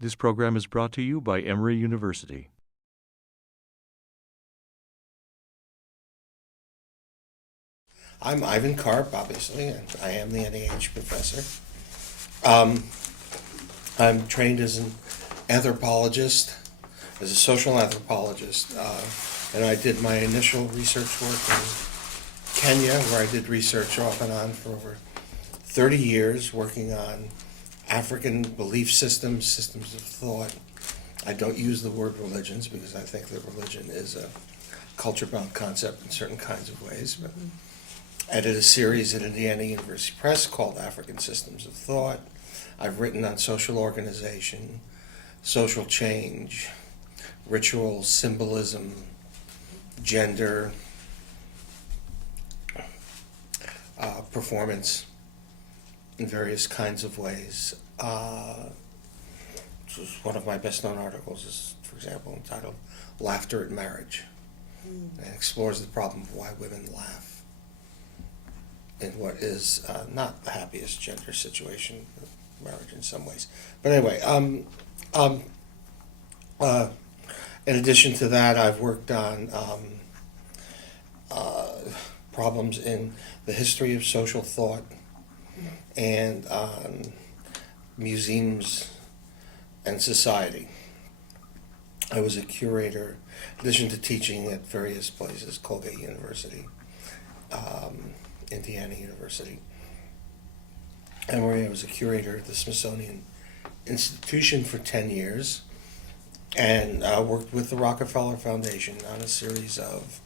This program is brought to you by Emory University. I'm Ivan Karp, obviously, and I am the NEH professor. I'm trained as an anthropologist, as a social anthropologist, and I did my initial research work in Kenya, where I did research off and on for over 30 years, working on African belief systems, systems of thought. I don't use the word religions because I think that religion is a culture-bound concept in certain kinds of ways, but I did a series at Indiana University Press called African Systems of Thought. I've written on social organization, social change, ritual, symbolism, gender, performance in various kinds of ways. One of my best-known articles is, for example, entitled Laughter at Marriage, and explores the problem of why women laugh in what is not the happiest gender situation of marriage in some ways. But anyway, in addition to that, I've worked on problems in the history of social thought and on museums and society. I was a curator, in addition to teaching at various places, Colgate University, Indiana University. Emory, I was a curator at the Smithsonian Institution for 10 years and worked with the Rockefeller Foundation on a series of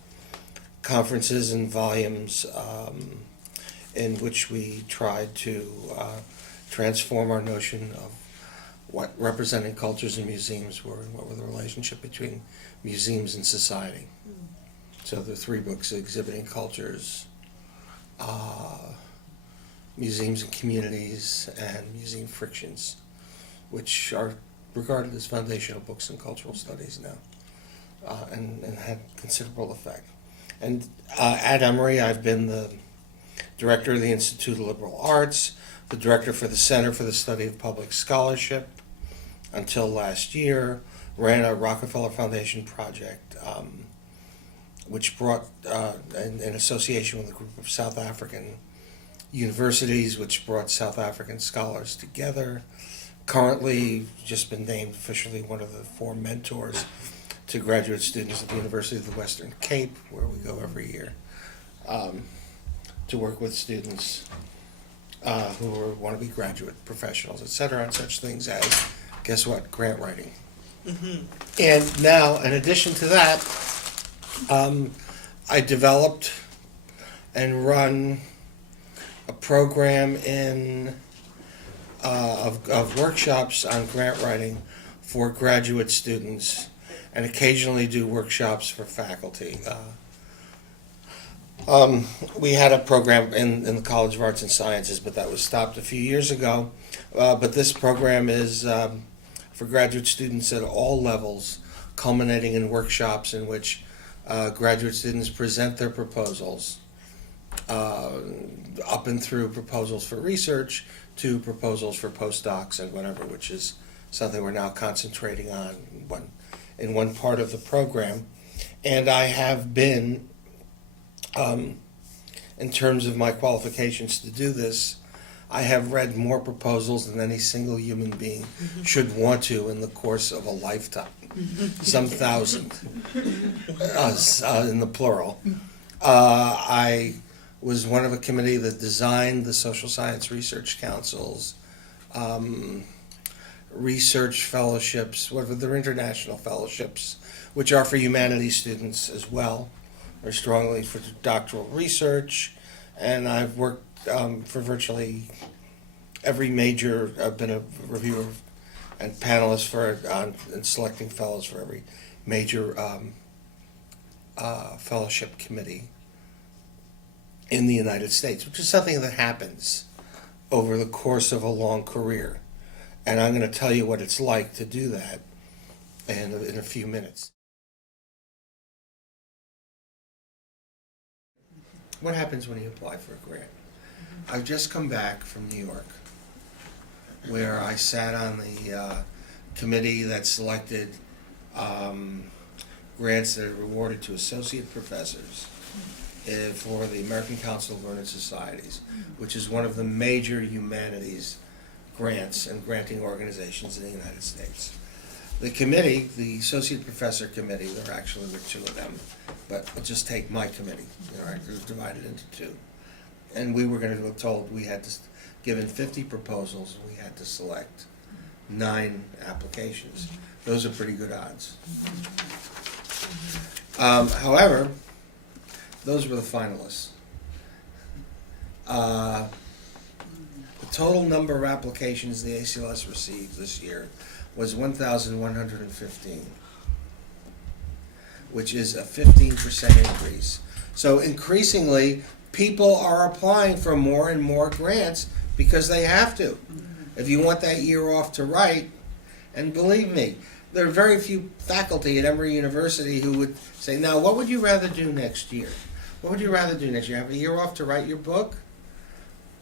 conferences and volumes in which we tried to transform our notion of what representing cultures and museums were and what were the relationship between museums and society. So there are 3 books: Exhibiting Cultures, Museums and Communities, and Museum Frictions, which are regarded as foundational books in cultural studies now, and had considerable effect. And at Emory, I've been the director of the Institute of Liberal Arts, the director for the Center for the Study of Public Scholarship until last year, ran a Rockefeller Foundation project, which brought, in association with a group of South African universities, which brought South African scholars together. Currently, just been named officially one of the 4 mentors to graduate students at the University of the Western Cape, where we go every year, to work with students who want to be graduate professionals, et cetera, on such things as, guess what, grant writing. And now, in addition to that, I developed and run a program of workshops on grant writing for graduate students, and occasionally do workshops for faculty. We had a program in the College of Arts and Sciences, but that was stopped a few years ago. But this program is for graduate students at all levels, culminating in workshops in which graduate students present their proposals, up and through proposals for research to proposals for postdocs and whatever, which is something we're now concentrating on in one part of the program. And I have been, in terms of my qualifications to do this, I have read more proposals than any single human being should want to in the course of a lifetime. Some thousand, in the plural. I was one of a committee that designed the Social Science Research Council's research fellowships, whatever they're international fellowships, which are for humanities students as well, or strongly for doctoral research. And I've worked for virtually every major, I've been a reviewer and panelist and selecting fellows for every major fellowship committee in the United States, which is something that happens over the course of a long career. And I'm going to tell you what it's like to do that in a few minutes. What happens when you apply for a grant? I've just come back from New York, where I sat on the committee that selected grants that are awarded to associate professors for the American Council of Learned Societies, which is one of the major humanities grants and granting organizations in the United States. The committee, the Associate Professor Committee, there actually were two of them, but I'll just take my committee, all right, it was divided into two. And we were going to be told we had to, given 50 proposals, we had to select 9 applications. Those are pretty good odds. However, those were the finalists. The total number of applications the ACLS received this year was 1,115, which is a 15% increase. So increasingly, people are applying for more and more grants because they have to. If you want that year off to write, and believe me, there are very few faculty at Emory University who would say, now, what would you rather do next year? What would you rather do next year? Have a year off to write your book?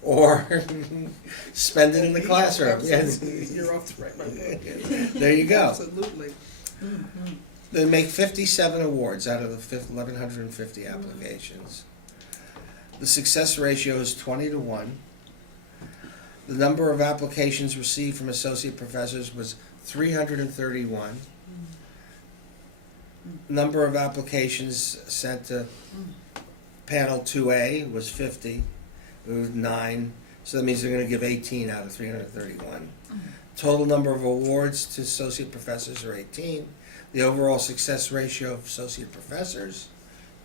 Or spend it in the classroom? Yes. You're off to write my book. There you go. Absolutely. They make 57 awards out of the 1,150 applications. The success ratio is 20-1. The number of applications received from associate professors was 331. Number of applications sent to panel 2A was 50. It was 9. So that means they're going to give 18 out of 331. Total number of awards to associate professors are 18. The overall success ratio of associate professors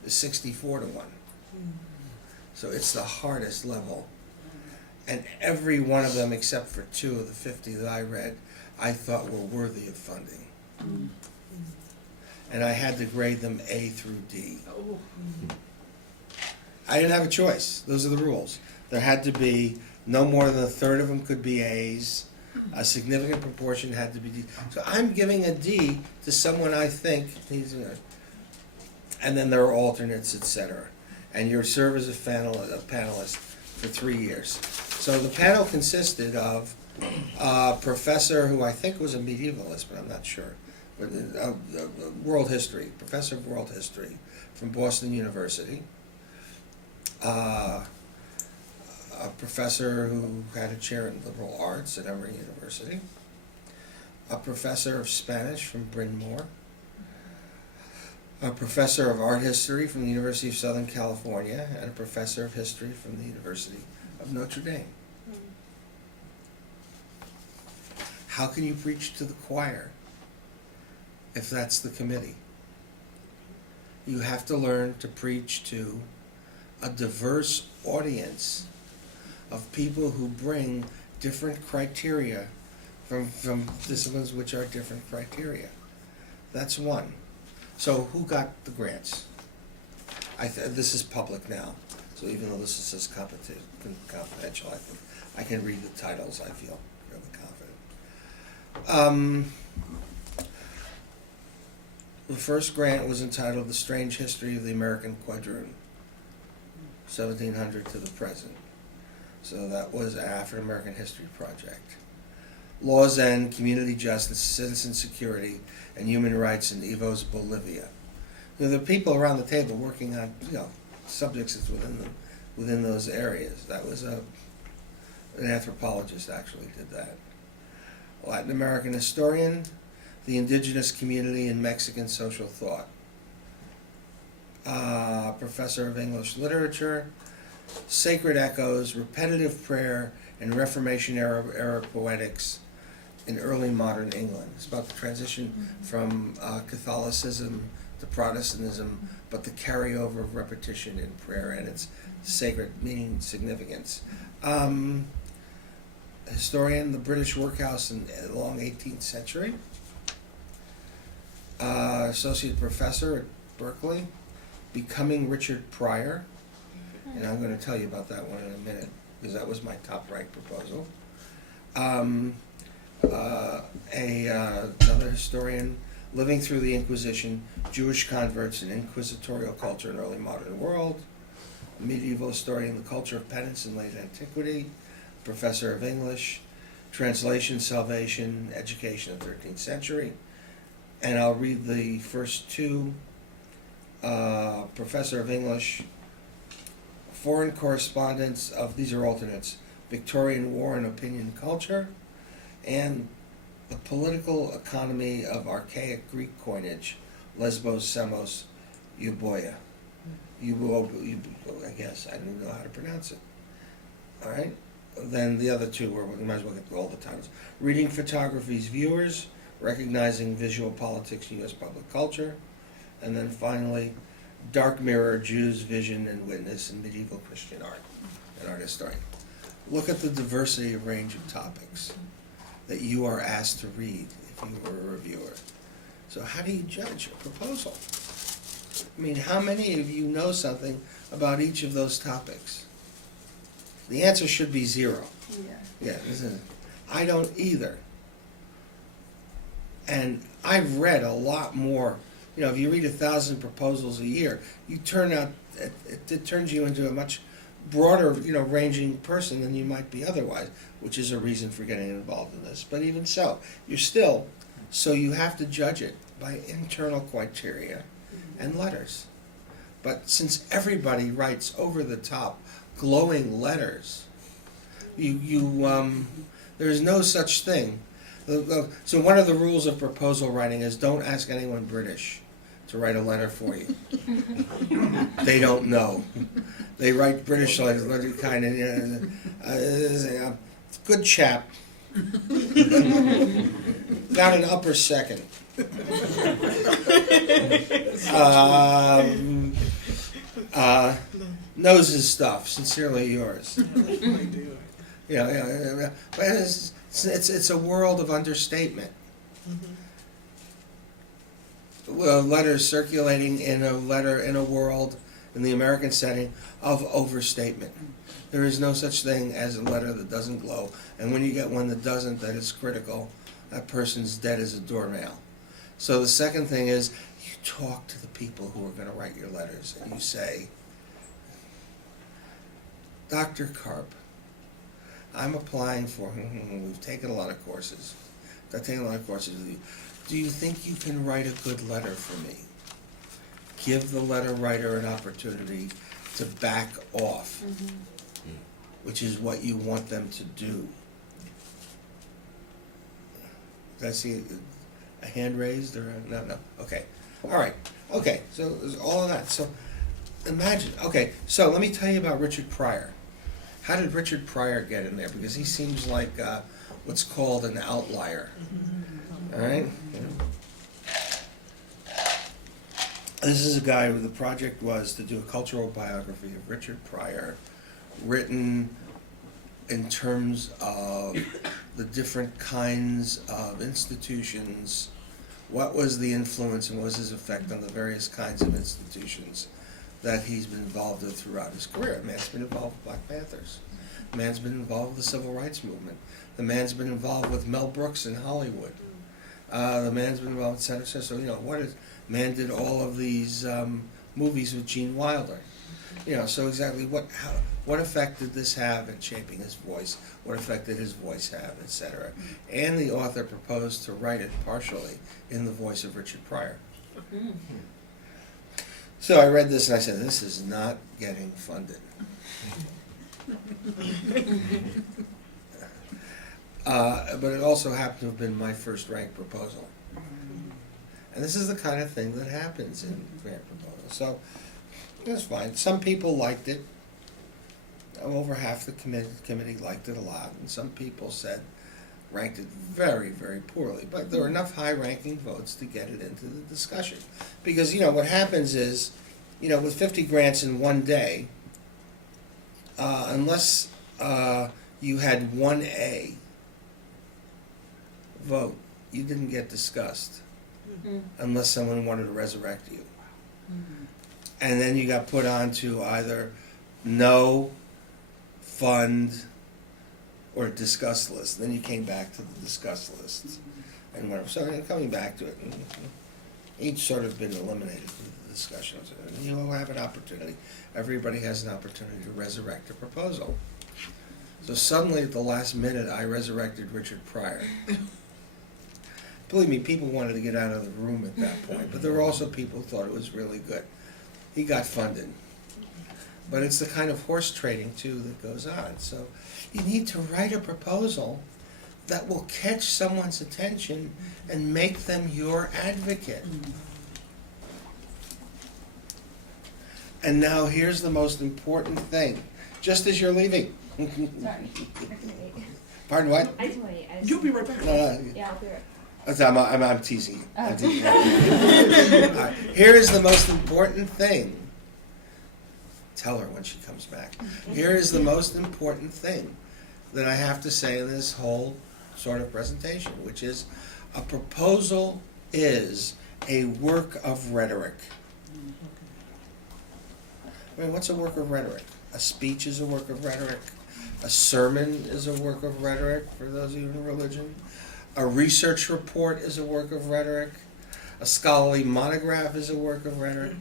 is 64-1. So it's the hardest level. And every one of them, except for 2 of the 50 that I read, I thought were worthy of funding. And I had to grade them A through D. I didn't have a choice. Those are the rules. There had to be no more than a third of them could be A's. A significant proportion had to be D. So I'm giving a D to someone I think needs a, and then there are alternates, etc. And you serve as a panelist for 3 years. So the panel consisted of a professor who I think was a medievalist, but I'm not sure. But world history, professor of world history from Boston University. A professor who had a chair in liberal arts at Emory University. A professor of Spanish from Bryn Mawr. A professor of art history from the University of Southern California, and a professor of history from the University of Notre Dame. How can you preach to the choir if that's the committee? You have to learn to preach to a diverse audience of people who bring different criteria from disciplines which are different criteria. That's one. So who got the grants? This is public now, so even though this is confidential, I can read the titles. I feel really confident. The first grant was entitled "The Strange History of the American Quadroon, 1700 to the Present." So that was an African-American history project. Laws and Community Justice, Citizen Security, and Human Rights in Evo's Bolivia. There are people around the table working on subjects that's within those areas. That was an anthropologist actually did that. Latin American historian, the indigenous community in Mexican social thought. Professor of English literature, sacred echoes, repetitive prayer, and Reformation era poetics in early modern England. It's about the transition from Catholicism to Protestantism, but the carryover of repetition in prayer and its sacred meaning, significance. Historian, the British workhouse in the long 18th century. Associate professor at Berkeley, Becoming Richard Pryor. And I'm going to tell you about that one in a minute, because that was my top ranked proposal. Another historian, Living Through the Inquisition, Jewish Converts and Inquisitorial Culture in Early Modern World. A medieval historian, The Culture of Penance in Late Antiquity. Professor of English, Translation, Salvation, Education of the 13th Century. And I'll read the first two. Professor of English, Foreign Correspondence of, these are alternates, Victorian War and Opinion Culture, and The Political Economy of Archaic Greek Coinage, Lesbos, Samos, Euboea. I guess. I don't know how to pronounce it. All right? Then the other two, we might as well get through all the titles. Reading Photography's Viewers, Recognizing Visual Politics in U.S. Public Culture. And then finally, Dark Mirror, Jews, Vision, and Witness in Medieval Christian Art and Art Historian. Look at the diversity of range of topics that you are asked to read if you were a reviewer. So how do you judge a proposal? I mean, how many of you know something about each of those topics? The answer should be 0. Yeah, isn't it? I don't either. And I've read a lot more. You know, if you read 1,000 proposals a year, you turn out, it turns you into a much broader, ranging person than you might be otherwise, which is a reason for getting involved in this. But even so, so you have to judge it by internal criteria and letters. But since everybody writes over the top, glowing letters, there is no such thing. So one of the rules of proposal writing is don't ask anyone British to write a letter for you. They don't know. They write British letters, kind of, good chap. Got an upper second. Knows his stuff. Sincerely yours. Yeah. But it's a world of understatement. Letters circulating in a world, in the American setting, of overstatement. There is no such thing as a letter that doesn't glow, and when you get one that doesn't, that is critical, that person's dead as a doornail. So the second thing is, you talk to the people who are going to write your letters, and you say, Dr. Karp, I'm applying for, we've taken a lot of courses. I've taken a lot of courses with you. Do you think you can write a good letter for me? Give the letter writer an opportunity to back off, which is what you want them to do. Did I see a hand raised or no? Okay. All right. Okay. So there's all of that. So imagine. Okay. So let me tell you about Richard Pryor. How did Richard Pryor get in there? Because he seems like what's called an outlier. All right. This is a guy who the project was to do a cultural biography of Richard Pryor, written in terms of the different kinds of institutions, what was the influence and what was his effect on the various kinds of institutions that he's been involved with throughout his career. The man's been involved with Black Panthers. The man's been involved with the Civil Rights Movement. The man's been involved with Mel Brooks in Hollywood. The man's been involved with Senator. So, man did all of these movies with Gene Wilder. So exactly what effect did this have in shaping his voice? What effect did his voice have, etc.? And the author proposed to write it partially in the voice of Richard Pryor. So I read this and I said, this is not getting funded. But it also happened to have been my first ranked proposal. And this is the kind of thing that happens in grant proposals. So it's fine. Some people liked it. Over half the committee liked it a lot. And some people ranked it very, very poorly. But there were enough high-ranking votes to get it into the discussion. Because, what happens is, with 50 grants in one day, unless you had one A vote, you didn't get discussed. Unless someone wanted to resurrect you. And then you got put onto either no, fund, or discuss list. Then you came back to the discuss list. And whatever. So coming back to it, each sort of been eliminated from the discussion. And you will have an opportunity. Everybody has an opportunity to resurrect a proposal. So suddenly at the last minute I resurrected Richard Pryor. Believe me, people wanted to get out of the room at that point, but there were also people who thought it was really good. He got funded. But it's the kind of horse trading, too, that goes on. So you need to write a proposal that will catch someone's attention and make them your advocate. And now here's the most important thing. Just as you're leaving. Sorry. I can wait. Pardon what? I just want to wait. You'll be right back. Yeah, I'll be right I'm teasing you. I'm teasing you. All right. Here is the most important thing. Tell her when she comes back. Here is the most important thing that I have to say in this whole sort of presentation, which is a proposal is a work of rhetoric. I mean, what's a work of rhetoric? A speech is a work of rhetoric. A sermon is a work of rhetoric, for those of you in religion. A research report is a work of rhetoric. A scholarly monograph is a work of rhetoric.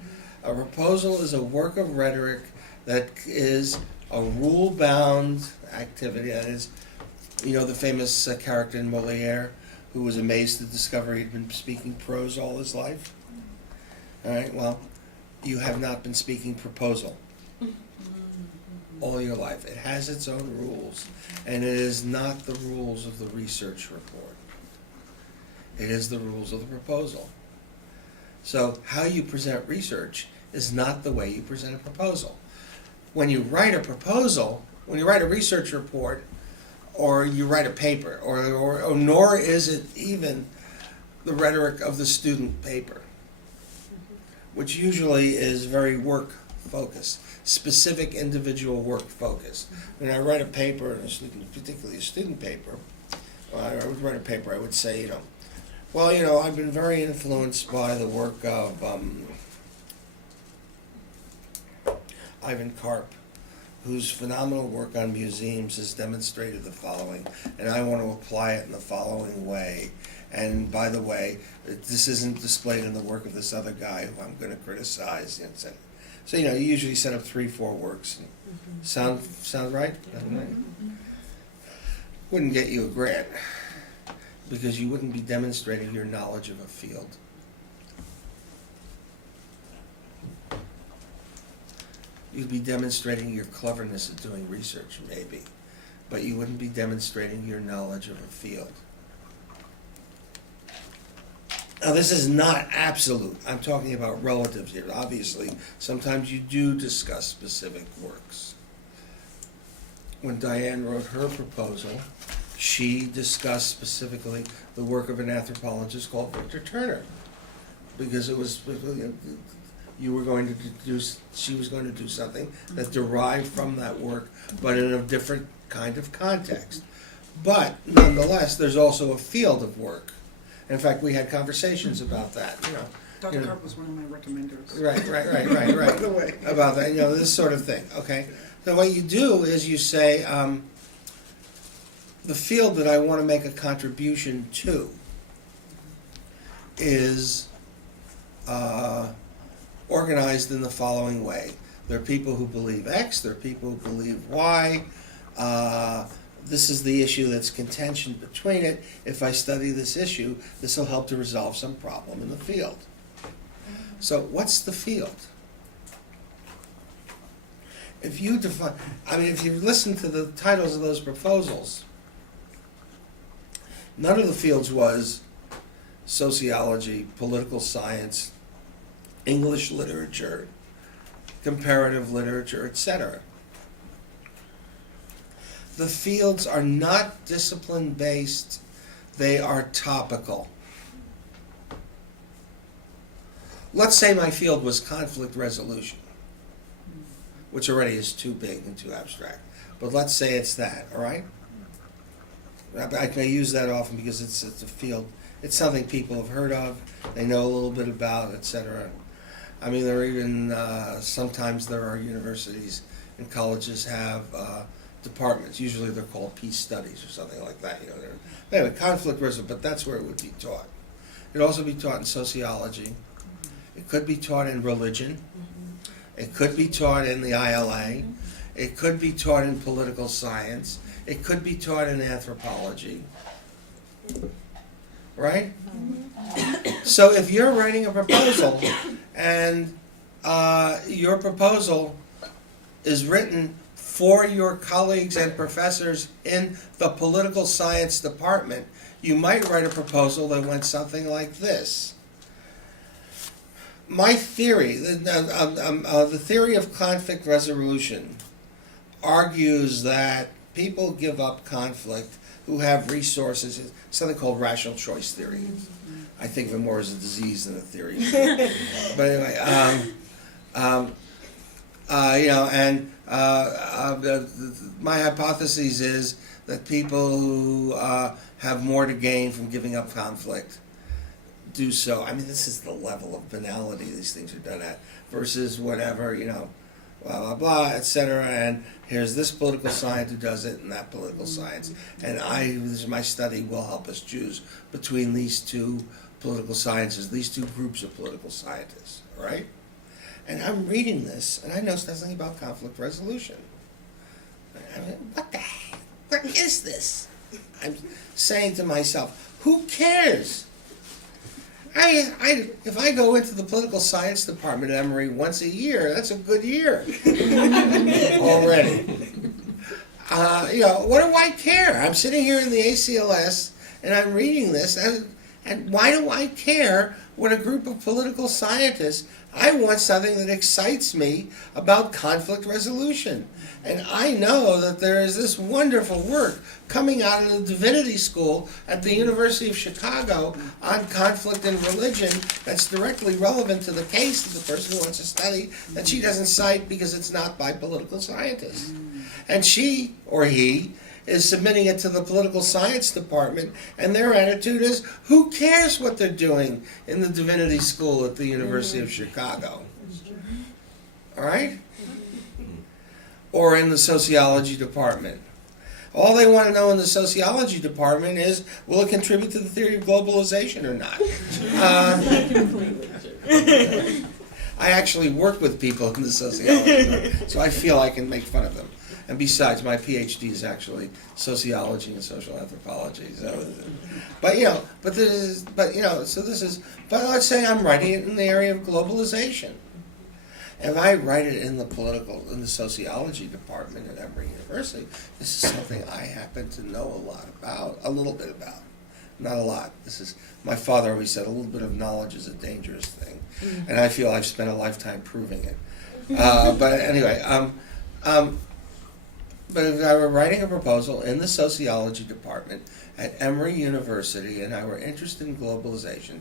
A proposal is a work of rhetoric that is a rule-bound activity. That is, you know, the famous character in Moliere who was amazed to discover he'd been speaking prose all his life. All right, well, you have not been speaking proposal all your life. It has its own rules, and it is not the rules of the research report. It is the rules of the proposal. So how you present research is not the way you present a proposal. When you write a proposal, when you write a research report, or you write a paper, or nor is it even the rhetoric of the student paper, which usually is very work focused, specific individual work focused. When I write a paper, particularly a student paper, I would write a paper, I would say, I've been very influenced by the work of Ivan Karp, whose phenomenal work on museums has demonstrated the following, and I want to apply it in the following way. And by the way, this isn't displayed in the work of this other guy who I'm going to criticize. So you usually set up 3-4 works. Sound right? Wouldn't get you a grant because you wouldn't be demonstrating your knowledge of a field. You'd be demonstrating your cleverness at doing research, maybe, but you wouldn't be demonstrating your knowledge of a field. Now, this is not absolute. I'm talking about relatives here. Obviously, sometimes you do discuss specific works. When Diane wrote her proposal, she discussed specifically the work of an anthropologist called Victor Turner, because it was she was going to do something that derived from that work, but in a different kind of context. But nonetheless, there's also a field of work. In fact, we had conversations about that. Dr. Karp was one of my recommenders. Right. By the way. About that, this sort of thing. Okay. So what you do is you say, the field that I want to make a contribution to is organized in the following way. There are people who believe X, there are people who believe Y. This is the issue that's contention between it. If I study this issue, this will help to resolve some problem in the field. So what's the field? If you listen to the titles of those proposals, none of the fields was sociology, political science, English literature, comparative literature, etc. The fields are not discipline-based, they are topical. Let's say my field was conflict resolution, which already is too big and too abstract. But let's say it's that, all right? I may use that often because it's a field, it's something people have heard of, they know a little bit about, etc. I mean, there are even, sometimes there are universities and colleges have departments. Usually they're called peace studies or something like that. Anyway, conflict resolution, but that's where it would be taught. It would also be taught in sociology. It could be taught in religion. It could be taught in the ILA. It could be taught in political science. It could be taught in anthropology. Right? So if you're writing a proposal and your proposal is written for your colleagues and professors in the political science department, you might write a proposal that went something like this. My theory, the theory of conflict resolution, argues that people give up conflict who have resources. It's something called rational choice theory. I think of it more as a disease than a theory. But anyway, my hypothesis is that people who have more to gain from giving up conflict do so. I mean, this is the level of banality these things are done at, versus whatever, blah, blah, blah, etc. And here's this political science who does it, and that political science. And my study will help us choose between these two political sciences, these two groups of political scientists, right? And I'm reading this, and I notice nothing about conflict resolution. I mean, what the heck? What is this? I'm saying to myself, who cares? If I go into the political science department at Emory once a year, that's a good year already. What do I care? I'm sitting here in the ACLS and I'm reading this, and why do I care what a group of political scientists? I want something that excites me about conflict resolution. And I know that there is this wonderful work coming out of the Divinity School at the University of Chicago on conflict and religion that's directly relevant to the case of the person who wants to study that she doesn't cite because it's not by political scientists. And she or he is submitting it to the political science department, and their attitude is, who cares what they're doing in the Divinity School at the University of Chicago? All right? Or in the sociology department. All they want to know in the sociology department is, will it contribute to the theory of globalization or not? I actually work with people in the sociology department, so I feel I can make fun of them. And besides, my PhD is actually sociology and social anthropology. So, but let's say I'm writing it in the area of globalization. If I write it in the sociology department at Emory University, this is something I happen to know a little bit about. Not a lot. My father always said, a little bit of knowledge is a dangerous thing. And I feel I've spent a lifetime proving it. But anyway, but if I were writing a proposal in the sociology department at Emory University and I were interested in globalization,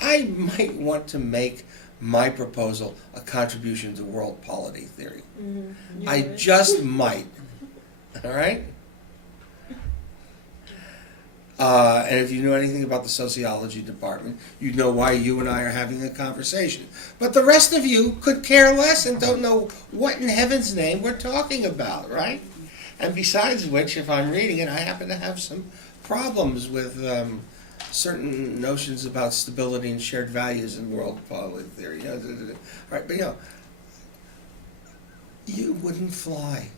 I might want to make my proposal a contribution to world polity theory. Mm-hmm. I just might. All right? And if you know anything about the sociology department, you'd know why you and I are having a conversation. But the rest of you could care less and don't know what in heaven's name we're talking about, right? And besides which, if I'm reading it, I happen to have some problems with certain notions about stability and shared values in world polity theory. Right? But you wouldn't fly.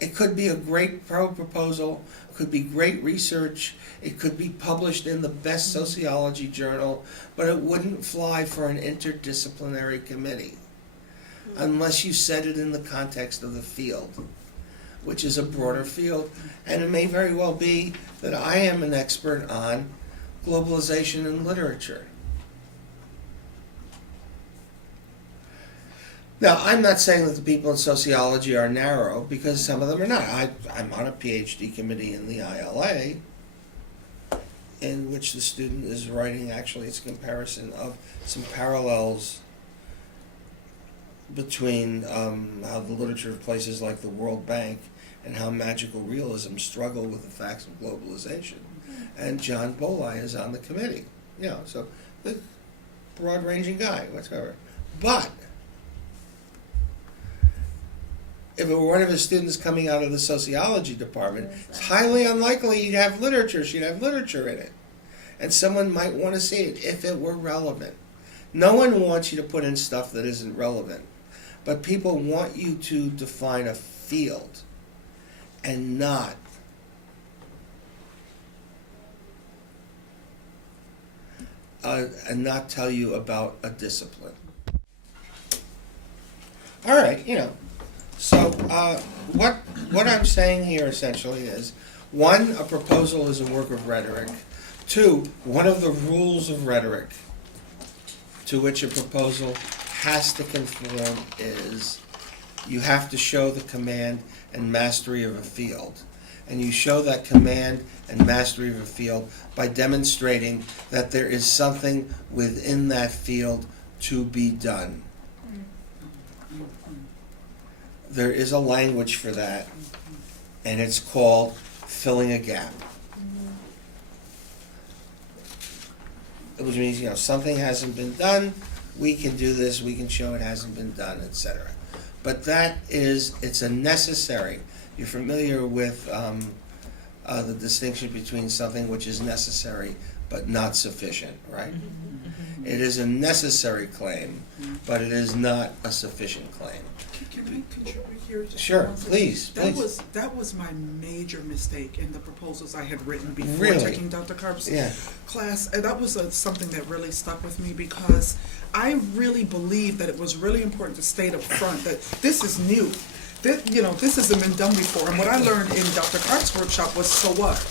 It could be a great proposal, it could be great research, it could be published in the best sociology journal, but it wouldn't fly for an interdisciplinary committee unless you set it in the context of the field, which is a broader field. And it may very well be that I am an expert on globalization and literature. Now, I'm not saying that the people in sociology are narrow, because some of them are not. I'm on a PhD committee in the ILA, in which the student is writing, actually, it's a comparison of some parallels between how the literature of places like the World Bank and how magical realism struggle with the facts of globalization. And John Bolai is on the committee. So the broad-ranging guy, whatever. But if it were one of his students coming out of the sociology department, it's highly unlikely she'd have literature in it. And someone might want to see it if it were relevant. No one wants you to put in stuff that isn't relevant. But people want you to define a field and not tell you about a discipline. All right, So what I'm saying here essentially is, one, a proposal is a work of rhetoric. Two, one of the rules of rhetoric to which a proposal has to conform is you have to show the command and mastery of a field. And you show that command and mastery of a field by demonstrating that there is something within that field to be done. There is a language for that, and it's called filling a gap. Which means, something hasn't been done, we can do this, we can show it hasn't been done, etc. But it's a necessary. You're familiar with the distinction between something which is necessary but not sufficient, right? It is a necessary claim, but it is not a sufficient claim. Can I contribute here? Just Sure, one second? please. That was my major mistake in the proposals I had written before Really? taking Dr. Karp's Yeah. class. And that was something that really stuck with me, because I really believe that it was really important to state up front that this is new. This hasn't been done before. And what I learned in Dr. Karp's workshop was, so what?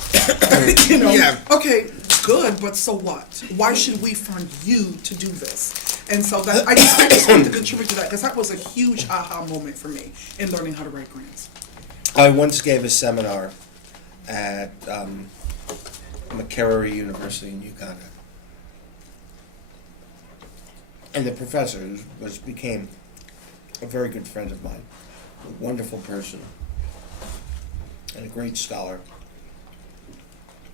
Yeah. Okay, good, but so what? Why should we fund you to do this? And so that I just wanted to contribute to that, because that was a huge aha moment for me in learning how to write grants. I once gave a seminar at Emory University in Uganda. And the professor became a very good friend of mine, a wonderful person, and a great scholar,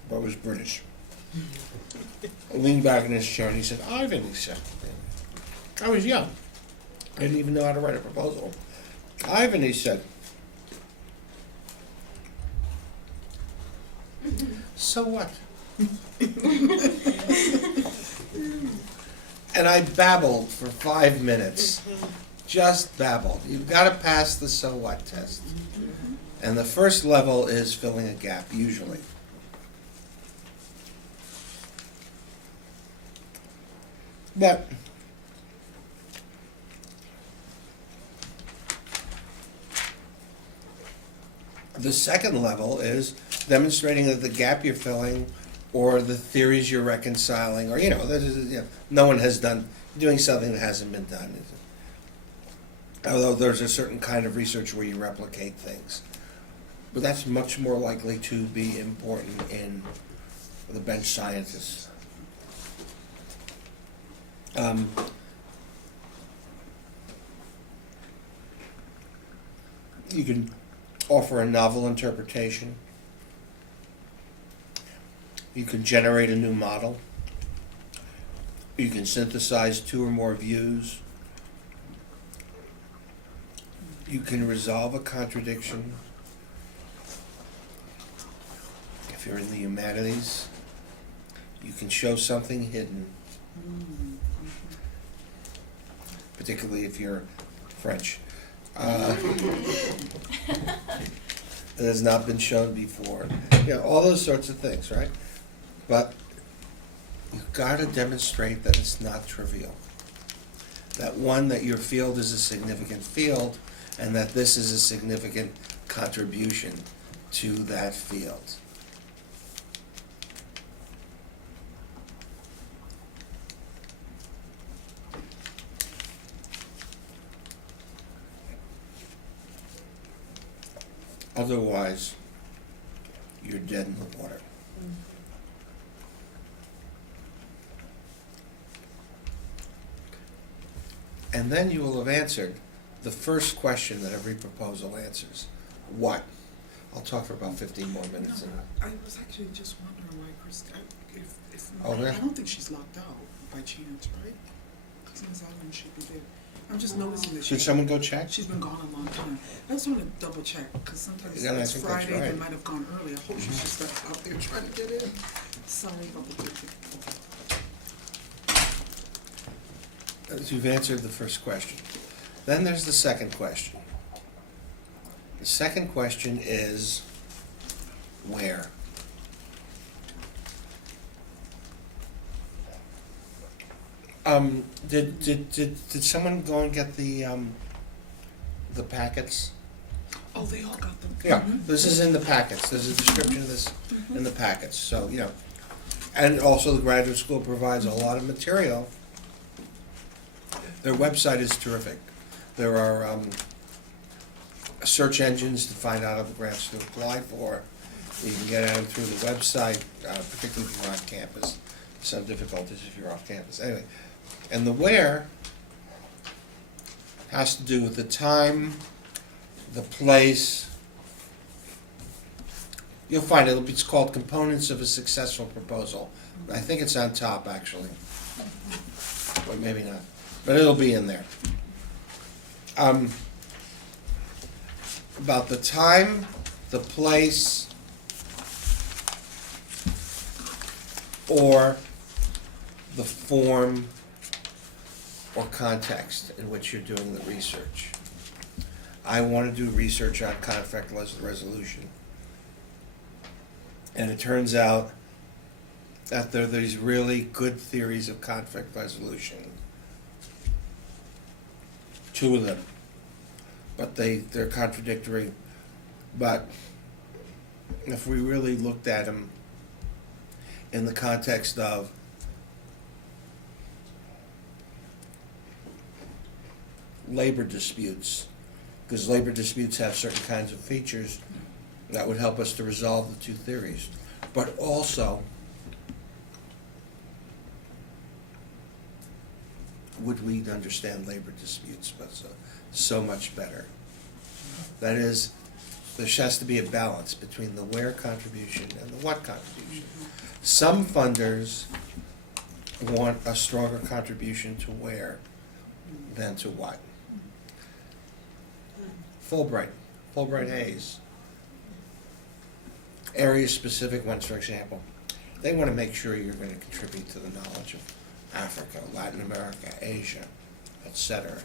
but was British. I leaned back in his chair and he said, "Ivan," he said. I was young. I didn't even know how to write a proposal. "Ivan," he said, "so what?" And I babbled for 5 minutes. Just babbled. You've got to pass the so what test. And the first level is filling a gap, usually. But the second level is demonstrating that the gap you're filling, or the theories you're reconciling, or no one has doing something that hasn't been done. Although there's a certain kind of research where you replicate things, but that's much more likely to be important in the bench scientists. You can offer a novel interpretation. You can generate a new model. You can synthesize 2 or more views. You can resolve a contradiction. If you're in the humanities, you can show something hidden, particularly if you're French. That has not been shown before. All those sorts of things, right? But you've got to demonstrate that it's not trivial. That your field is a significant field, and that this is a significant contribution to that field. Otherwise, you're dead in the water. And then you will have answered the first question that every proposal answers. What? I'll talk for about 15 more minutes. I was actually just wondering why Chris, Oh, yeah? I don't think she's locked out by chance, right? Because Ms. Allen should be there. I'm just noticing that Should someone go check? she's been gone a long time. I just want to double check, because sometimes Yeah, I it's think that's Friday, they right. might have gone early. I hope she's just out there trying to get in. Sorry about the difficulty. You've answered the first question. Then there's the second question. The second question is where? Did someone go and get the packets? Oh, they all got them. Yeah, Mhm. this is in the packets. There's a description of this in the packets. So, and also the graduate school provides a lot of material. Their website is terrific. There are search engines to find out other grants to apply for. You can get at them through the website, particularly if you're on campus. Some difficulties if you're off campus. Anyway, and the where has to do with the time, the place. You'll find it's called Components of a Successful Proposal. I think it's on top, actually. Or maybe not. But it'll be in there. About the time, the place, or the form or context in which you're doing the research. I want to do research on conflict resolution. And it turns out that there are these really good theories of conflict resolution. Two of them. But they're contradictory. But if we really looked at them in the context of labor disputes, because labor disputes have certain kinds of features that would help us to resolve the two theories. But also, would we understand labor disputes but so much better? That is, there has to be a balance between the where contribution and the what contribution. Some funders want a stronger contribution to where than to what. Fulbright Hayes. Area-specific ones, for example, they want to make sure you're going to contribute to the knowledge of Africa, Latin America, Asia, etc.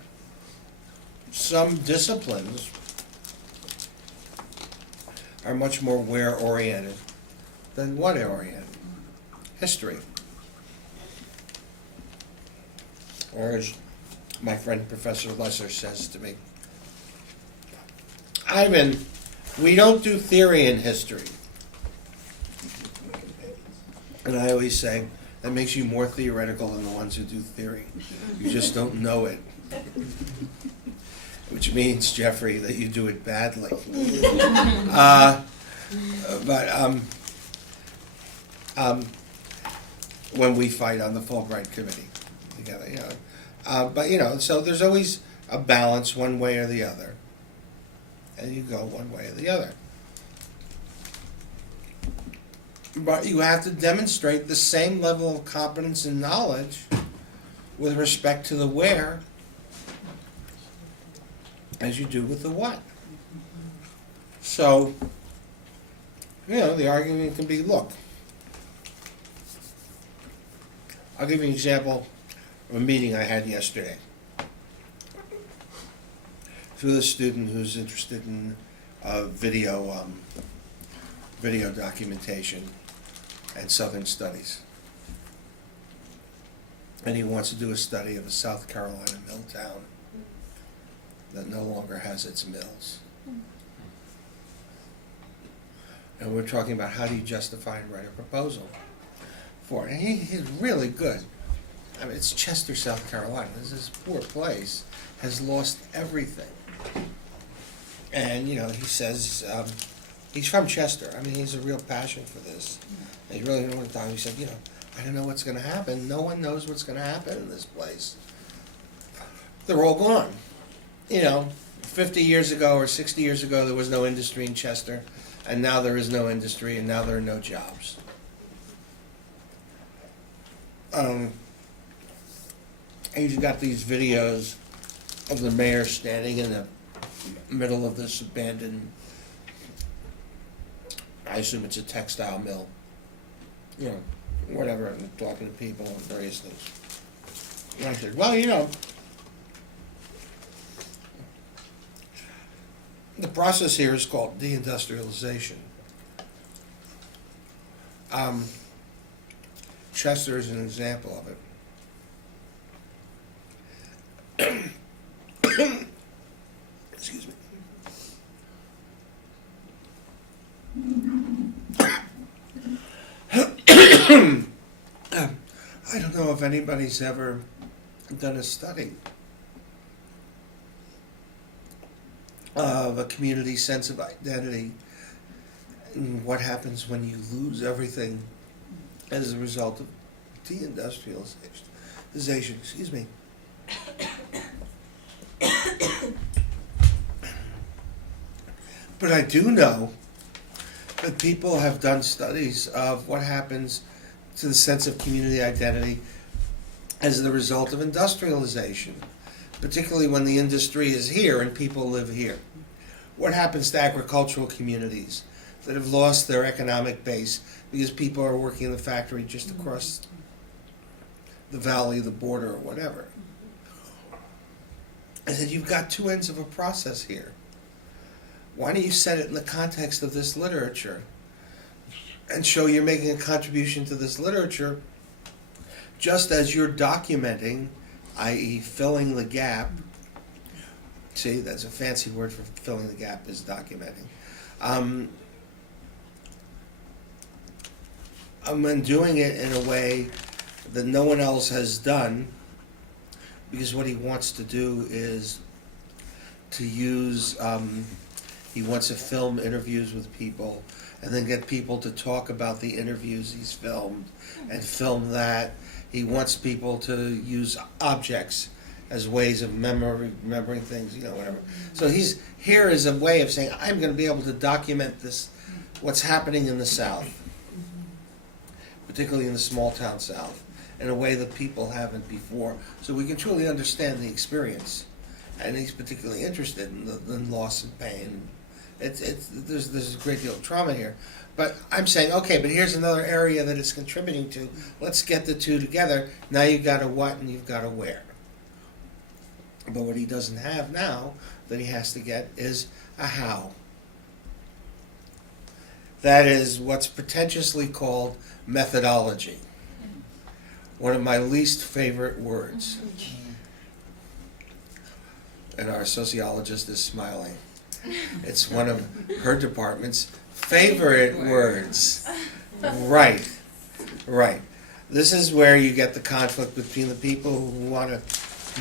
Some disciplines are much more where-oriented than what-oriented. History. Or as my friend Professor Lesser says to me, Ivan, we don't do theory in history. And I always say, that makes you more theoretical than the ones who do theory. You just don't know it. Which means, Jeffrey, that you do it badly. When we fight on the Fulbright committee together, so there's always a balance one way or the other. And you go one way or the other. But you have to demonstrate the same level of competence and knowledge with respect to the where as you do with the what. So, the argument can be, look, I'll give you an example of a meeting I had yesterday with a student who's interested in video documentation and Southern studies. And he wants to do a study of a South Carolina mill town that no longer has its mills. And we're talking about how do you justify and write a proposal for it. And he's really good. I mean, it's Chester, South Carolina. This poor place has lost everything. And, he says, he's from Chester. I mean, he's a real passion for this. And he really didn't want to talk. He said, I don't know what's going to happen. No one knows what's going to happen in this place. They're all gone. 50 years ago or 60 years ago, there was no industry in Chester. And now there is no industry, and now there are no jobs. He's got these videos of the mayor standing in the middle of this abandoned, I assume it's a textile mill, whatever, and talking to people and various things. And I said, well, The process here is called deindustrialization. Chester is an example of it. Excuse me. I don't know if anybody's ever done a study of a community sense of identity and what happens when you lose everything as a result of deindustrialization. Excuse me. But I do know that people have done studies of what happens to the sense of community identity as the result of industrialization, particularly when the industry is here and people live here. What happens to agricultural communities that have lost their economic base because people are working in the factory just across the valley, the border, or whatever? I said, you've got two ends of a process here. Why don't you set it in the context of this literature and show you're making a contribution to this literature just as you're documenting, i.e. filling the gap. See, that's a fancy word for filling the gap, is documenting. And doing it in a way that no one else has done, because what he wants to do is to use, he wants to film interviews with people and then get people to talk about the interviews he's filmed and film that. He wants people to use objects as ways of remembering things, whatever. So here is a way of saying, I'm going to be able to document this, what's happening in the South, particularly in the small town South, in a way that people haven't before, so we can truly understand the experience. And he's particularly interested in the loss and pain. There's a great deal of trauma here. But I'm saying, okay, but here's another area that it's contributing to. Let's get the two together. Now you've got a what and you've got a where. But what he doesn't have now that he has to get is a how. That is what's pretentiously called methodology. One of my least favorite words. And our sociologist is smiling. It's one of her department's favorite words. Right. This is where you get the conflict between the people who want to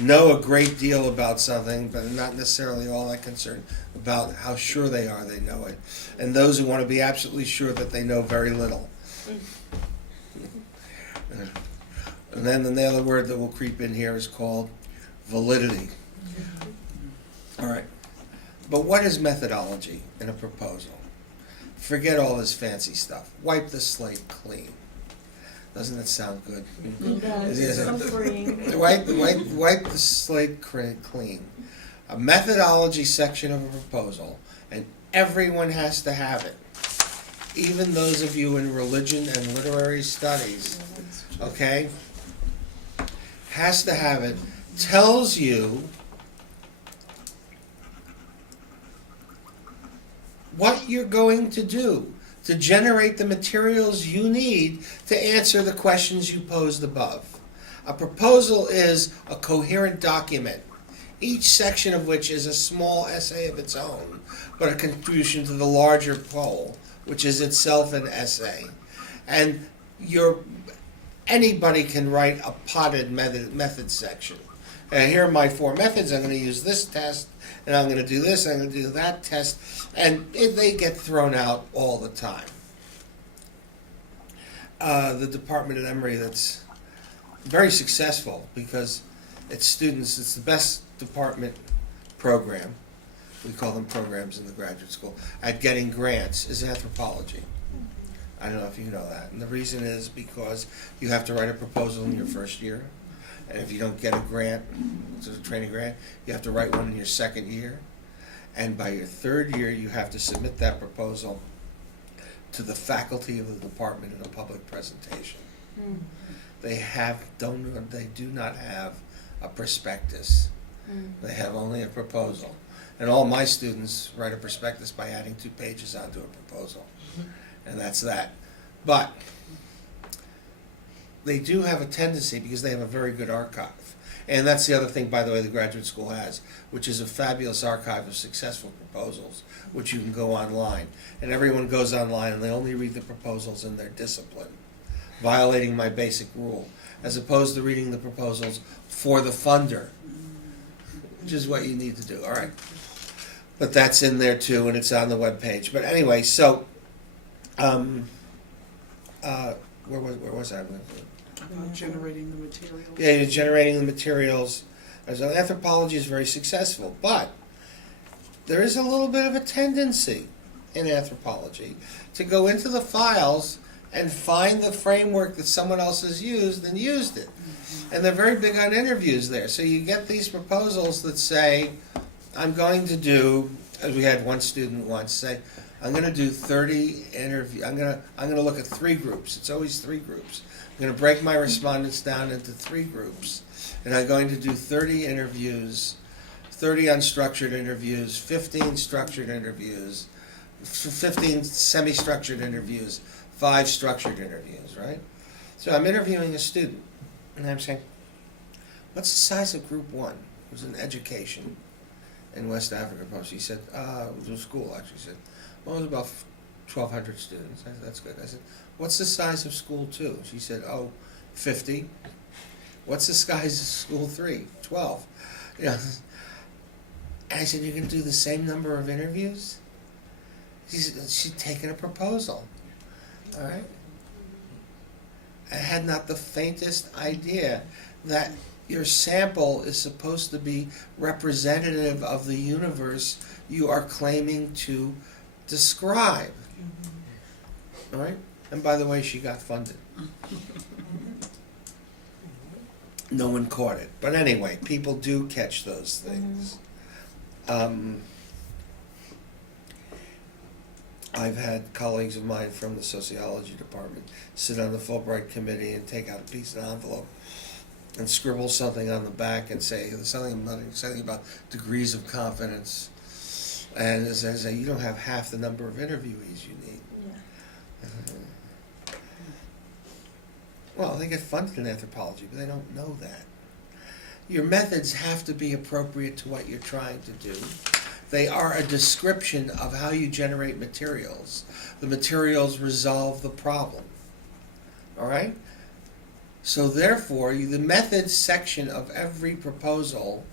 know a great deal about something, but are not necessarily all that concerned about how sure they are they know it, and those who want to be absolutely sure that they know very little. And then the other word that will creep in here is called validity. All right. But what is methodology in a proposal? Forget all this fancy stuff. Wipe the slate clean. Doesn't that sound good? It does. It's so freeing. Wipe the slate clean. A methodology section of a proposal, and everyone has to have it. Even those of you in religion and literary studies, okay, has to have it. Tells you what you're going to do to generate the materials you need to answer the questions you posed above. A proposal is a coherent document, each section of which is a small essay of its own, but a contribution to the larger whole, which is itself an essay. And anybody can write a potted method section. Here are my 4 methods. I'm going to use this test, and I'm going to do this, I'm going to do that test, and they get thrown out all the time. The department at Emory that's very successful because its students, it's the best department program, we call them programs in the graduate school, at getting grants is anthropology. I don't know if you know that. And the reason is because you have to write a proposal in your first year. And if you don't get a grant, it's a training grant, you have to write one in your second year. And by your third year, you have to submit that proposal to the faculty of the department in a public presentation. Mm. They do not have a prospectus. They have only a proposal. And all my students write a prospectus by adding 2 pages onto a proposal. And that's that. But they do have a tendency, because they have a very good archive. And that's the other thing, by the way, the graduate school has, which is a fabulous archive of successful proposals, which you can go online. And everyone goes online and they only read the proposals in their discipline, violating my basic rule, as opposed to reading the proposals for the funder, which is what you need to do. All right. But that's in there too, and it's on the webpage. But anyway, so where was I? Generating the material. Yeah, you're generating the materials. So anthropology is very successful, but there is a little bit of a tendency in anthropology to go into the files and find the framework that someone else has used and used it. And they're very big on interviews there. So you get these proposals that say, I'm going to do, as we had one student once say, I'm going to do 30 interviews. I'm going to look at 3 groups. It's always 3 groups. I'm going to break my respondents down into 3 groups. And I'm going to do 30 interviews, 30 unstructured interviews, 15 structured interviews, 15 semi-structured interviews, 5 structured interviews, right? So I'm interviewing a student, and I'm saying, what's the size of group 1? It was in education in West Africa. She said, it was a school, actually. She said, well, it was about 1,200 students. I said, that's good. I said, what's the size of school 2? She said, 50. What's the size of school 3? 12. You know, and I said, you're going to do the same number of interviews? She'd taken a proposal. All right? I had not the faintest idea that your sample is supposed to be representative of the universe you are claiming to describe. All right? And by the way, she got funded. No one caught it. But anyway, people do catch those things. I've had colleagues of mine from the sociology department sit on the Fulbright committee and take out a piece of envelope and scribble something on the back and say something about degrees of confidence. And as I say, you don't have half the number of interviewees you need. Well, they get funded in anthropology, but they don't know that. Your methods have to be appropriate to what you're trying to do. They are a description of how you generate materials. The materials resolve the problem. All right? So therefore, the methods section of every proposal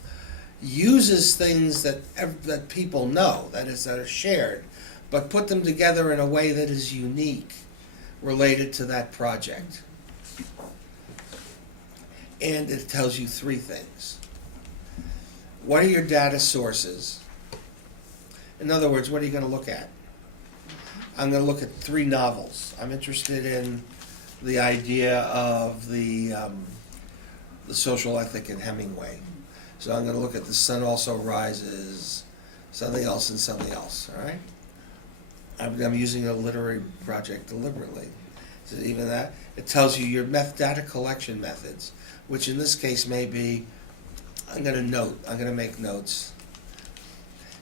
uses things that people know, that are shared, but put them together in a way that is unique, related to that project. And it tells you 3 things. What are your data sources? In other words, what are you going to look at? I'm going to look at 3 novels. I'm interested in the idea of the social ethic in Hemingway. So I'm going to look at The Sun Also Rises, something else, and something else. All right? I'm using a literary project deliberately. So even that, it tells you your data collection methods, which in this case may be, I'm going to make notes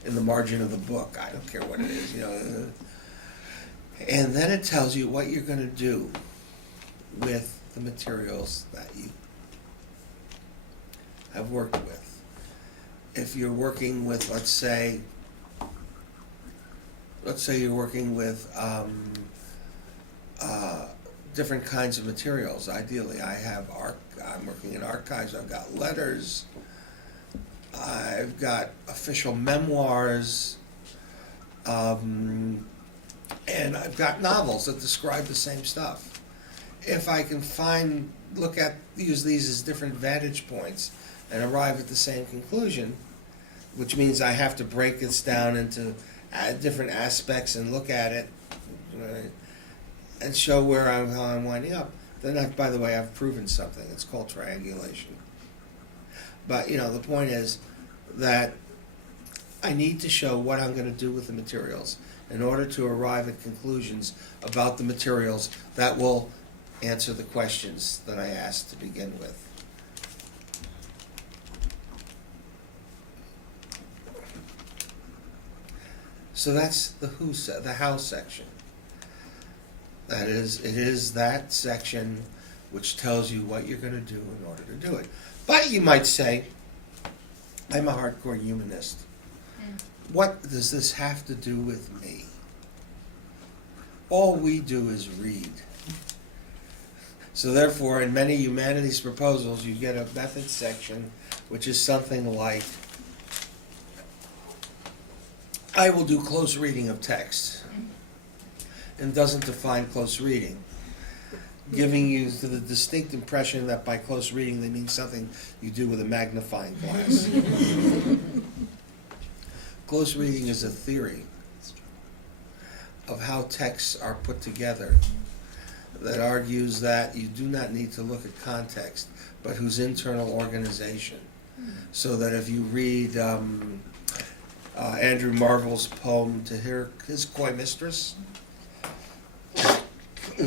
in the margin of the book. I don't care what it is, you know. And then it tells you what you're going to do with the materials that you have worked with. If you're working with, let's say you're working with different kinds of materials. Ideally, I'm working in archives. I've got letters. I've got official memoirs, and I've got novels that describe the same stuff. If I can use these as different vantage points and arrive at the same conclusion, which means I have to break this down into different aspects and look at it, and show how I'm winding up, then by the way, I've proven something. It's called triangulation. But, the point is that I need to show what I'm going to do with the materials in order to arrive at conclusions about the materials that will answer the questions that I asked to begin with. So that's the how section. That is, it is that section which tells you what you're going to do in order to do it. But you might say, I'm a hardcore humanist. What does this have to do with me? All we do is read. So therefore, in many humanities proposals, you get a method section, which is something like, I will do close reading of text, and doesn't define close reading, giving you the distinct impression that by close reading they mean something you do with a magnifying glass. Close reading is a theory of how texts are put together that argues that you do not need to look at context, but whose internal organization. So that if you read Andrew Marvell's poem to his coy mistress,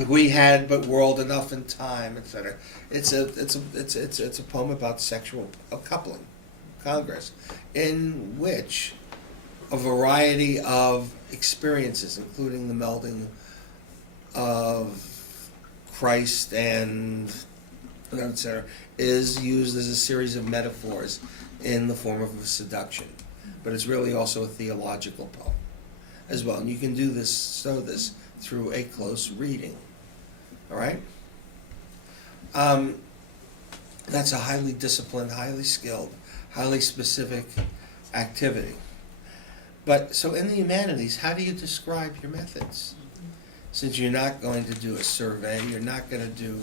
we had but world enough in time, etc. It's a poem about sexual coupling, congress, in which a variety of experiences, including the melding of Christ and etc., is used as a series of metaphors in the form of a seduction. But it's really also a theological poem as well. And you can do this, through a close reading. All right? That's a highly disciplined, highly skilled, highly specific activity. But so in the humanities, how do you describe your methods? Since you're not going to do a survey, you're not going to do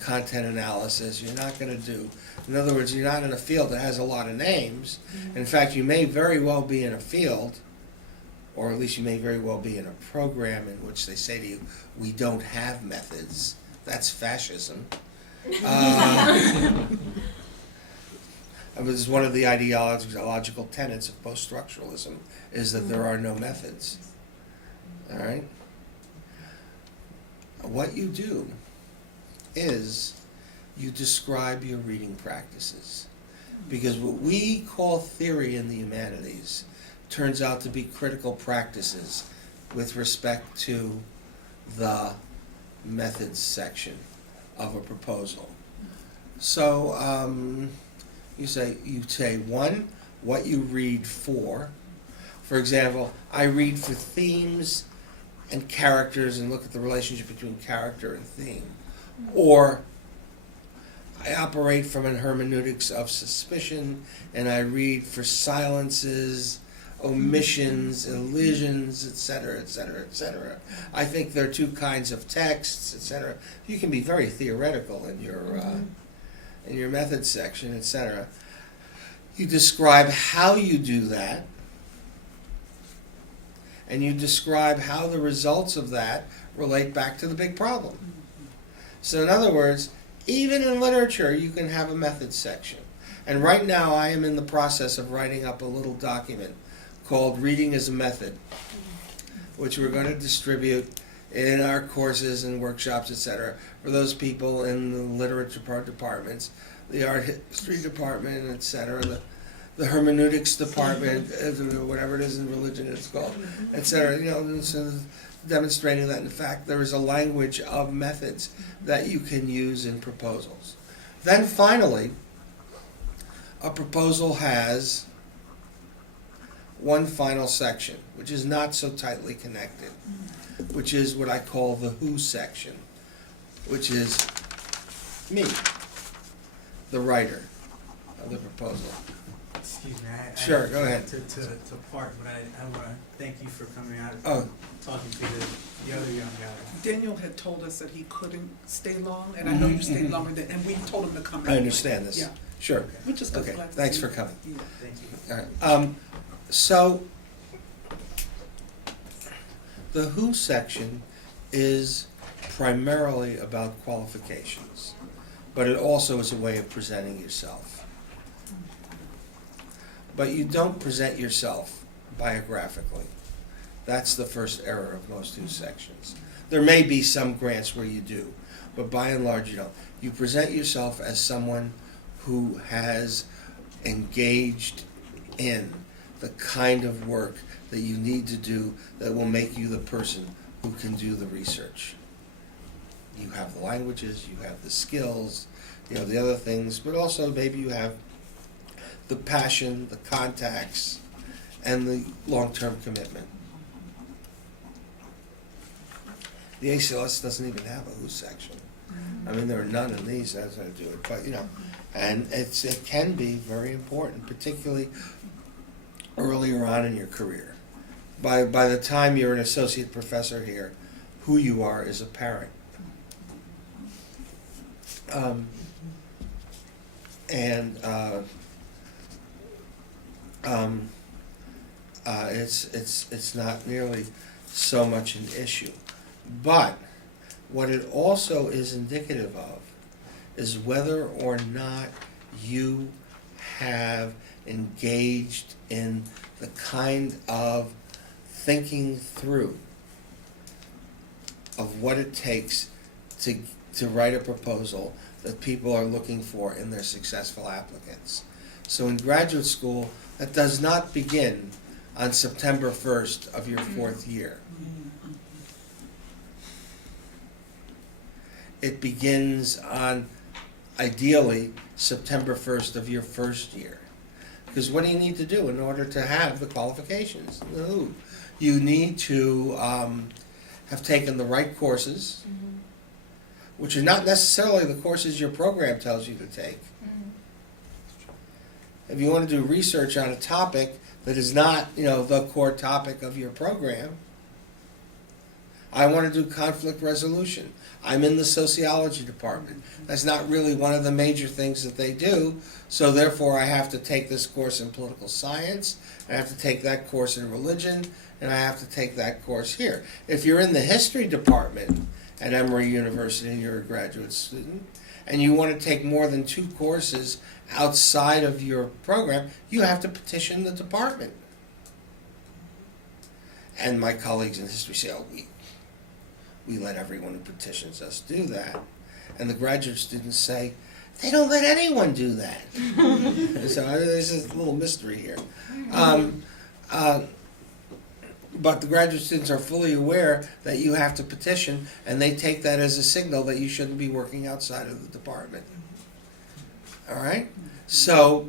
content analysis, you're not going to do, in other words, you're not in a field that has a lot of names. In fact, you may very well be in a field, or at least you may very well be in a program in which they say to you, we don't have methods. That's fascism. It was one of the ideological tenets of post-structuralism is that there are no methods. All right? What you do is you describe your reading practices. Because what we call theory in the humanities turns out to be critical practices with respect to the methods section of a proposal. So you say one, what you read for. For example, I read for themes and characters and look at the relationship between character and theme. Or I operate from an hermeneutics of suspicion and I read for silences, omissions, elisions, etc., etc., etc. I think there are two kinds of texts, etc. You can be very theoretical in your methods section, etc. You describe how you do that, and you describe how the results of that relate back to the big problem. So in other words, even in literature, you can have a methods section. And right now, I am in the process of writing up a little document called Reading as a Method, which we're going to distribute in our courses and workshops, etc., for those people in the literature departments, the art history department, etc., the hermeneutics department, whatever it is in religion it's called, etc. So demonstrating that in fact there is a language of methods that you can use in proposals. Then finally, a proposal has one final section, which is not so tightly connected, which is what I call the who section, which is me, the writer of the proposal. Excuse me. Sure, go ahead. To part, but I want to thank you for coming out and Oh. talking to the other young guy. Daniel had told us that he couldn't stay long, and I know you stayed longer than, and we told him to come. I understand this. Yeah. Sure. We're just Okay, glad to thanks see for you. coming. Yeah. Thank you. All right. So the who section is primarily about qualifications, but it also is a way of presenting yourself. But you don't present yourself biographically. That's the first error of most who sections. There may be some grants where you do, but by and large you don't. You present yourself as someone who has engaged in the kind of work that you need to do that will make you the person who can do the research. You have the languages, you have the skills, you know, the other things, but also maybe you have the passion, the contacts, and the long-term commitment. The ACLS doesn't even have a who section. I mean, there are none in these as I do it, but you know, and it can be very important, particularly earlier on in your career. By the time you're an associate professor here, who you are is apparent. It's not nearly so much an issue. But what it also is indicative of is whether or not you have engaged in the kind of thinking through of what it takes to write a proposal that people are looking for in their successful applicants. So in graduate school, that does not begin on September 1st of your fourth year. It begins on, ideally, September 1st of your first year. Because what do you need to do in order to have the qualifications? No. You need to have taken the right courses, which are not necessarily the courses your program tells you to take. If you want to do research on a topic that is not, you know, the core topic of your program, I want to do conflict resolution. I'm in the sociology department. That's not really one of the major things that they do, so therefore I have to take this course in political science, I have to take that course in religion, and I have to take that course here. If you're in the history department at Emory University and you're a graduate student, and you want to take more than 2 courses outside of your program, you have to petition the department. And my colleagues in history say, oh, we let everyone who petitions us do that. And the graduate students say, they don't let anyone do that. So there's a little mystery here. But the graduate students are fully aware that you have to petition, and they take that as a signal that you shouldn't be working outside of the department. All right? So,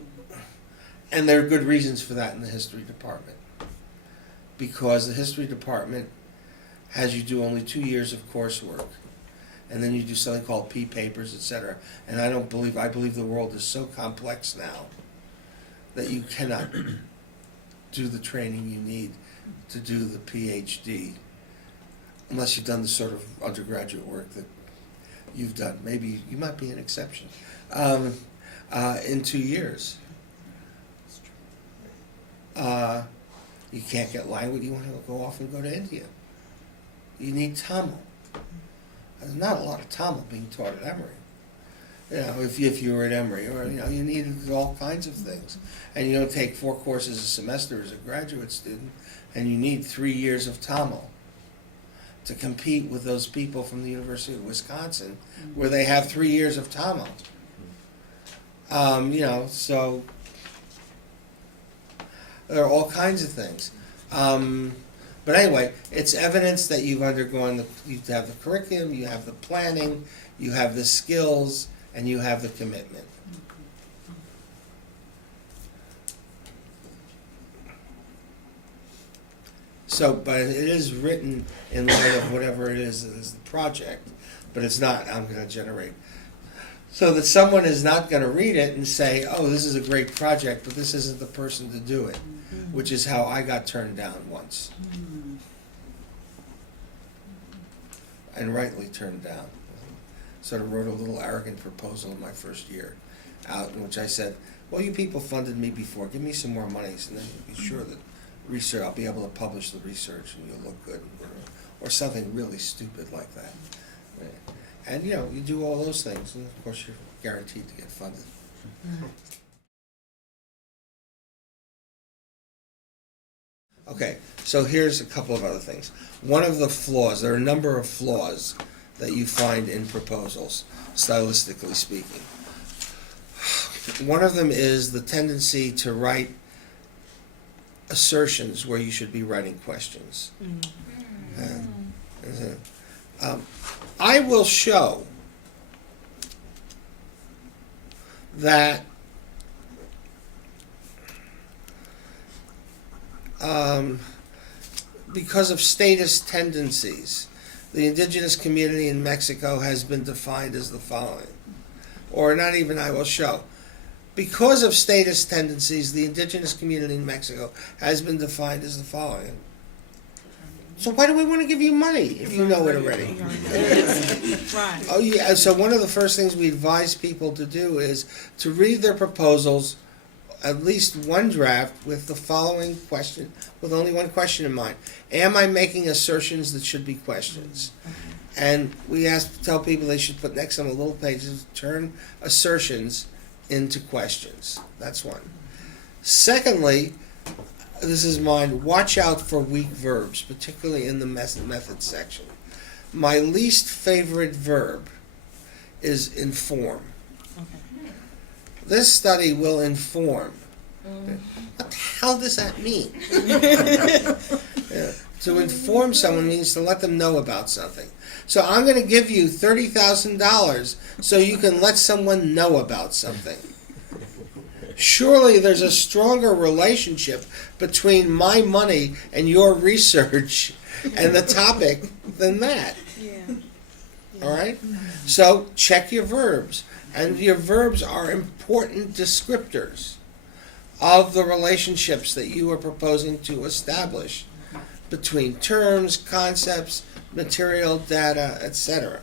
and there are good reasons for that in the history department. Because the history department has you do only 2 years of coursework, and then you do something called P papers, etc. And I believe the world is so complex now that you cannot do the training you need to do the PhD unless you've done the sort of undergraduate work that you've done. Maybe you might be an exception. In 2 years. You can't get language, you want to go off and go to India. You need Tamil. There's not a lot of Tamil being taught at Emory. You know, if you were at Emory, or you know, you needed all kinds of things. And you don't take 4 courses a semester as a graduate student, and you need 3 years of Tamil to compete with those people from the University of Wisconsin, where they have 3 years of Tamil. You know, so there are all kinds of things. But anyway, it's evidence that you've undergone you have the curriculum, you have the planning, you have the skills, and you have the commitment. So, but it is written in light of whatever it is that is the project, but it's not, I'm going to generate. So that someone is not going to read it and say, oh, this is a great project, but this isn't the person to do it, which is how I got turned down once. And rightly turned down. Sort of wrote a little arrogant proposal in my first year out, in which I said, well, you people funded me before, give me some more money, so then you'll be sure that research, I'll be able to publish the research and you'll look good, or something really stupid like that. And you know, you do all those things, and of course you're guaranteed to get funded. Okay, so here's a couple of other things. One of the flaws, there are a number of flaws that you find in proposals, stylistically speaking. One of them is the tendency to write assertions where you should be writing questions. I will show that because of statist tendencies, the indigenous community in Mexico has been defined as the following. Or not even I will show. Because of statist tendencies, the indigenous community in Mexico has been defined as the following. So why do we want to give you money if you know it already? Right. Oh yeah, so one of the first things we advise people to do is to read their proposals, at least one draft, with the following question, with only one question in mind. Am I making assertions that should be questions? And we tell people they should put next to them a little page to turn assertions into questions. That's one. Secondly, this is mine, watch out for weak verbs, particularly in the method section. My least favorite verb is inform. This study will inform. What the hell does that mean? Yeah. To inform someone means to let them know about something. So I'm going to give you $30,000 so you can let someone know about something. Surely there's a stronger relationship between my money and your research and the topic than that. Yeah. All right? So check your verbs. And your verbs are important descriptors of the relationships that you are proposing to establish between terms, concepts, material, data, etc.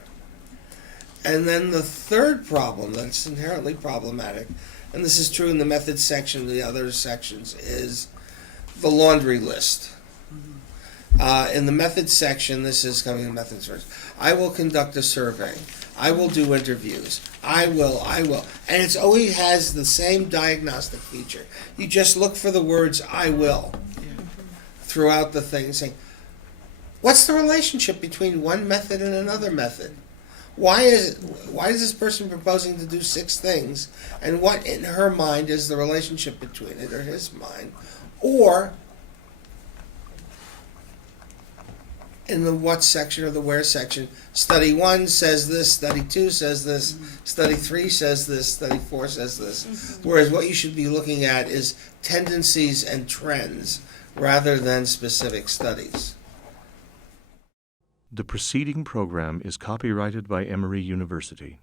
And then the third problem that's inherently problematic, and this is true in the methods section, the other sections, is the laundry list. In the methods section, this is coming in methods first. I will conduct a survey. I will do interviews. I will. And it always has the same diagnostic feature. You just look for the words I will throughout the thing, saying, what's the relationship between one method and another method? Why is this person proposing to do 6 things, and what in her mind is the relationship between it, or his mind? Or in the what section or the where section, study 1 says this, study 2 says this, study 3 says this, study 4 says this. Whereas what you should be looking at is tendencies and trends rather than specific studies. The preceding program is copyrighted by Emory University.